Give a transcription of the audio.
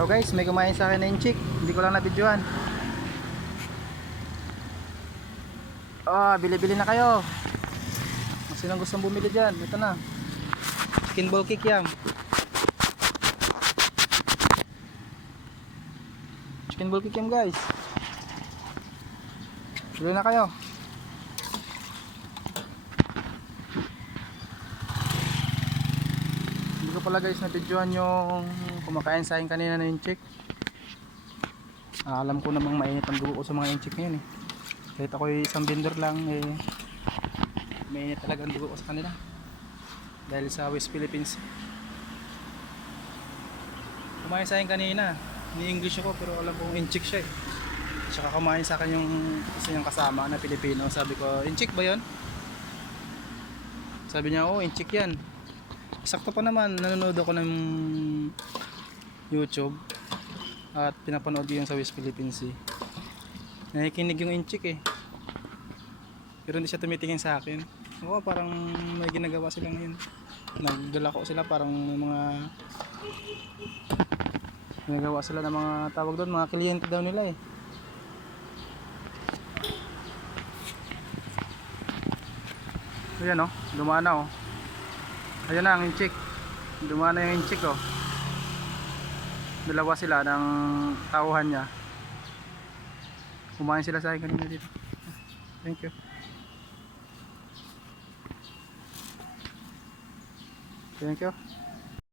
So guys, may kumain sa akin na inchik. Hindi ko lang nabidyohan. Bili-bili na kayo. Sinong gustong bumili dyan? Ito na. Chicken ball kick yan. Chicken ball kick yan guys. Bili na kayo. Hindi ko pala guys nabidyohan yung kumakain sa akin kanina na inchik. Alam ko namang mainit ang dugo ko sa mga inchik ngayon eh. Kahit ako isang vendor lang eh, mainit talaga ang dugo ko sa kanila dahil sa West Philippines. Kumain sa akin kanina, ni-English ako pero alam kong inchik siya eh. Tsaka kumain sa akin yung isa niyang kasama na Pilipino. Sabi ko, inchik ba yun? Sabi niya, oh inchik yan. Sakto pa naman, nanonood ako ng YouTube at pinapanood ko yung sa West Philippines eh. Nakikinig yung inchik eh, pero hindi siya tumitingin sa akin. Oo, parang may ginagawa sila ngayon. Nagdala ko sila, parang mga ginagawa sila ng mga tawag doon, mga kliyente daw nila eh. Ayan oh, dumaan na oh. Ayan na ang inchik. Dumaan na yung inchik oh. Dalawa sila ng tauhan niya. Kumain sila sa akin kanina dito. Thank you. Thank you.